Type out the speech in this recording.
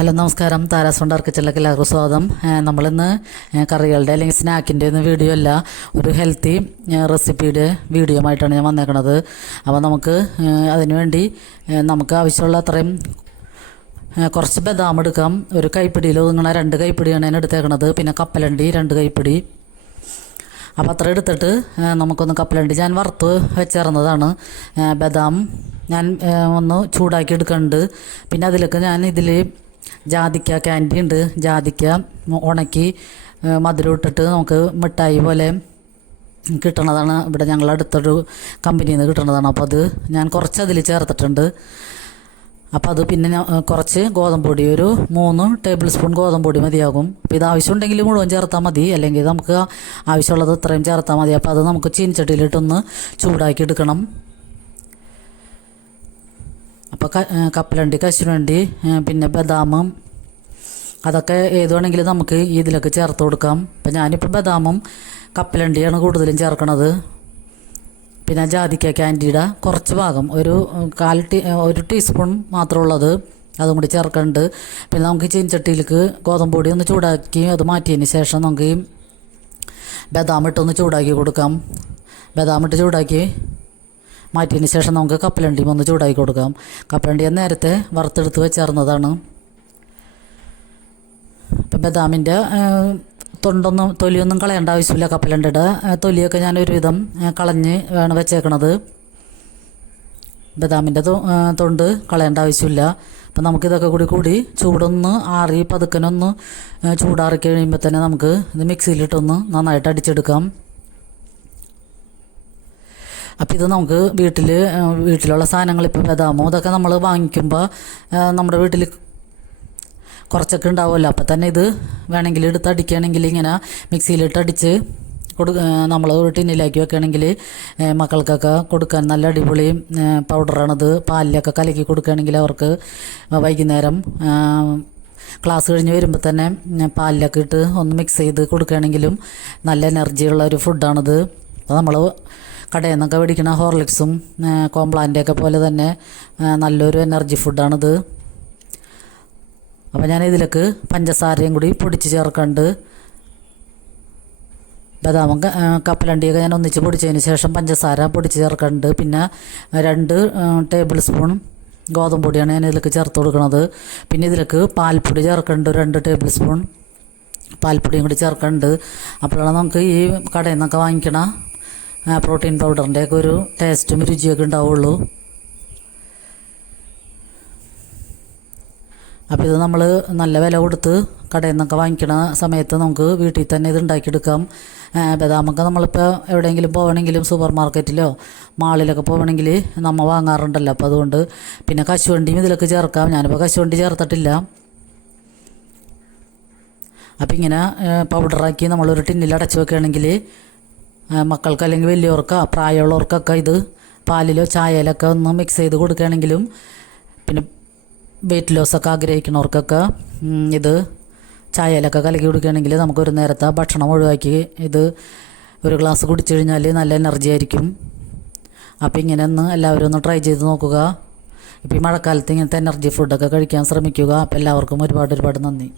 Hello നമസ്കാരം. Tara's wonder കിച്ചണിലേക്ക് എല്ലാവർക്കും സ്വാഗതം. നമ്മളിന്ന് കറികളുടെ അല്ലെങ്കിൽ സ്നാക്കിൻ്റെ ഒന്നും വീഡിയോ അല്ല, ഒരു ഹെൽത്തി റെസിപ്പിയുടെ വീഡിയോ ആയിട്ടാണ് ഞാൻ വന്നേക്കണത്. അപ്പോൾ നമുക്ക് അതിനുവേണ്ടി നമുക്ക് ആവശ്യമുള്ള അത്രയും കുറച്ച് ബദാം എടുക്കാം. ഒരു കൈപ്പിടിയിൽ ഒതുങ്ങണ 2 കൈപ്പിടിയാണ് ഞാൻ എടുത്തേക്കണത്. പിന്നെ കപ്പലണ്ടി 2 കൈപ്പിടി. അപ്പോൾ അത്ര എടുത്തിട്ട് നമുക്കൊന്ന് കപ്പലണ്ടി ഞാൻ വറുത്ത് വെച്ചേർന്നതാണ്. ബദാം ഞാൻ ഒന്ന് ചൂടാക്കി എടുക്കുന്നുണ്ട്. പിന്നെ അതിലേക്ക് ഞാൻ ഇതിൽ ജാതിക്ക ക്യാൻഡി ഉണ്ട്, ജാതിക്ക ഉണക്കി മധുരം ഇട്ടിട്ട് നമുക്ക് മിഠായി പോലെ കിട്ടണതാണ്. ഇവിടെ ഞങ്ങളടുത്തൊരു കമ്പനിയിൽ നിന്ന് കിട്ടണതാണ്. അപ്പോൾ അത് ഞാൻ കുറച്ച് അതിൽ ചേർത്തിട്ടുണ്ട്. അപ്പോൾ അത് പിന്നെ കുറച്ച് ഗോതമ്പ് പൊടി, ഒരു 3 ടേബിൾ സ്പൂൺ ഗോതമ്പ് പൊടി മതിയാകും. അപ്പോൾ ഇത് ആവശ്യമുണ്ടെങ്കിൽ മുഴുവൻ ചേർത്താൽ മതി, അല്ലെങ്കിൽ നമുക്ക് ആവശ്യമുള്ളത് ഇത്രയും ചേർത്താൽ മതി. അപ്പോൾ അത് നമുക്ക് ചീനച്ചട്ടിയിലിട്ടൊന്ന് ചൂടാക്കി എടുക്കണം. അപ്പോൾ കപ്പലണ്ടി, കശുവണ്ടി, പിന്നെ ബദാമും അതൊക്കെ ഏത് വേണമെങ്കിലും നമുക്ക് ഇതിലൊക്കെ ചേർത്ത് കൊടുക്കാം. അപ്പം ഞാനിപ്പോൾ ബദാമും കപ്പലണ്ടിയാണ് കൂടുതലും ചേർക്കണത്. പിന്നെ ജാതിക്ക ക്യാൻഡിയുടെ കുറച്ച് ഭാഗം, ഒരു ടീസ്പൂൺ മാത്രമുള്ളത്, അതും കൂടി ചേർക്കുന്നുണ്ട്. പിന്നെ നമുക്ക് ചീനച്ചട്ടിയിലേക്ക് ഗോതമ്പ് പൊടി ഒന്ന് ചൂടാക്കി അത് മാറ്റിയതിന് ശേഷം നമുക്ക് ഈ ബദാം ഇട്ടൊന്ന് ചൂടാക്കി കൊടുക്കാം. ബദാം ഇട്ട് ചൂടാക്കി മാറ്റിയതിന് ശേഷം നമുക്ക് കപ്പലണ്ടി ഒന്ന് ചൂടാക്കി കൊടുക്കാം. കപ്പലണ്ടി നേരത്തെ വറുത്തെടുത്ത് വെച്ചേർന്നതാണ്. ഇപ്പം ബദാമിൻ്റെ തൊലിയൊന്നും കളയേണ്ട ആവശ്യമില്ല. കപ്പലണ്ടിയുടെ തൊലിയൊക്കെ ഞാൻ ഒരുവിധം കളഞ്ഞ് വേണം വെച്ചേക്കണത്. ബദാമിൻ്റെ തൊണ്ട് കളയേണ്ട ആവശ്യമില്ല. അപ്പം നമുക്കിതൊക്കെ കൂടി ചൂടൊന്ന് ആറി പതുക്കനൊന്ന് ചൂടാറി കഴിയുമ്പോൾ തന്നെ നമുക്ക് ഇത് മിക്സിയിലിട്ടൊന്ന് നന്നായിട്ട് അടിച്ചെടുക്കാം. അപ്പോൾ ഇത് നമുക്ക് വീട്ടിലുള്ള സാധനങ്ങൾ, ഇപ്പോൾ ബദാമോ ഇതൊക്കെ നമ്മൾ വാങ്ങിക്കുമ്പോൾ നമ്മുടെ വീട്ടിൽ കുറച്ചൊക്കെ ഉണ്ടാവുമല്ലോ. അപ്പോൾ തന്നെ ഇത് വേണമെങ്കിൽ എടുത്ത് അടിക്കുകയാണെങ്കിൽ ഇങ്ങനെ മിക്സിയിലിട്ട് അടിച്ച് നമ്മൾ ഒരു ടിന്നിലാക്കി വെക്കുകയാണെങ്കിൽ മക്കൾക്കൊക്കെ കൊടുക്കാൻ നല്ല അടിപൊളി പൗഡറാണത്. പാലിലൊക്കെ കലക്കി കൊടുക്കുകയാണെങ്കിൽ അവർക്ക് വൈകുന്നേരം ക്ലാസ് കഴിഞ്ഞ് വരുമ്പോൾ തന്നെ പാലിലൊക്കെ ഇട്ട് ഒന്ന് മിക്സ് ചെയ്ത് കൊടുക്കുകയാണെങ്കിലും നല്ല എനർജിയുള്ള ഒരു ഫുഡാണിത്. അപ്പോൾ നമ്മൾ കടയിൽ നിന്നൊക്കെ മേടിക്കുന്ന ഹോർലിക്സും കോംപ്ലാൻ്റെയൊക്കെ പോലെ തന്നെ നല്ലൊരു എനർജി ഫുഡാണിത്. അപ്പോൾ ഞാൻ ഇതിലേക്ക് പഞ്ചസാരയും കൂടി പൊടിച്ച് ചേർക്കുന്നുണ്ട്. ബദാമും കപ്പലണ്ടിയൊക്കെ ഞാൻ ഒന്നിച്ച് പൊടിച്ചതിന് ശേഷം പഞ്ചസാര പൊടിച്ച് ചേർക്കുന്നുണ്ട്. പിന്നെ 2 ടേബിൾ സ്പൂൺ ഗോതമ്പ് പൊടിയാണ് ഞാൻ ഇതിലേക്ക് ചേർത്ത് കൊടുക്കുന്നത്. പിന്നെ ഇതിലേക്ക് പാൽപ്പൊടി ചേർക്കുന്നുണ്ട്, 2 ടേബിൾ സ്പൂൺ പാൽപ്പൊടിയും കൂടി ചേർക്കുന്നുണ്ട്. അപ്പോഴാണ് നമുക്ക് ഈ കടയിൽ നിന്നൊക്കെ വാങ്ങിക്കണ പ്രോട്ടീൻ പൗഡറിൻ്റെയൊക്കെ ഒരു ടേസ്റ്റും രുചിയൊക്കെ ഉണ്ടാവുള്ളൂ. അപ്പോൾ ഇത് നമ്മൾ നല്ല വില കൊടുത്ത് കടയിൽ നിന്നൊക്കെ വാങ്ങിക്കണ സമയത്ത് നമുക്ക് വീട്ടിൽ തന്നെ ഇത് ഉണ്ടാക്കിയെടുക്കാം. ബദാമൊക്കെ നമ്മളിപ്പോൾ എവിടെയെങ്കിലും പോകണമെങ്കിലും സൂപ്പർ മാർക്കറ്റിലോ മാളിലൊക്കെ പോകണമെങ്കിൽ നമ്മൾ വാങ്ങാറുണ്ടല്ലോ. അപ്പോൾ അതുകൊണ്ട് പിന്നെ കശുവണ്ടിയും ഇതിലൊക്കെ ചേർക്കാം. ഞാനിപ്പോൾ കശുവണ്ടി ചേർത്തിട്ടില്ല. അപ്പോൾ ഇങ്ങനെ പൗഡറാക്കി നമ്മളൊരു ടിന്നിൽ അടച്ചു വെക്കുകയാണെങ്കിൽ മക്കൾക്ക് അല്ലെങ്കിൽ വലിയവർക്കോ പ്രായമുള്ളവർക്കൊക്കെ ഇത് പാലിലോ ചായയിലൊക്കെ ഒന്ന് മിക്സ് ചെയ്ത് കൊടുക്കുകയാണെങ്കിലും, പിന്നെ വെയിറ്റ് ലോസൊക്കെ ആഗ്രഹിക്കുന്നവർക്കൊക്കെ ഇത് ചായയിലൊക്കെ കലക്കി കൊടുക്കുകയാണെങ്കിൽ നമുക്കൊരു നേരത്തെ ഭക്ഷണം ഒഴിവാക്കി ഇത് ഒരു ഗ്ലാസ് കുടിച്ചു കഴിഞ്ഞാൽ നല്ല എനർജി ആയിരിക്കും. അപ്പോൾ ഇങ്ങനെ ഒന്ന് എല്ലാവരും ഒന്ന് ട്രൈ ചെയ്ത് നോക്കുക. ഇപ്പോൾ ഈ മഴക്കാലത്ത് ഇങ്ങനത്തെ എനർജി ഫുഡൊക്കെ കഴിക്കാൻ ശ്രമിക്കുക. അപ്പോൾ എല്ലാവർക്കും ഒരുപാട് നന്ദി.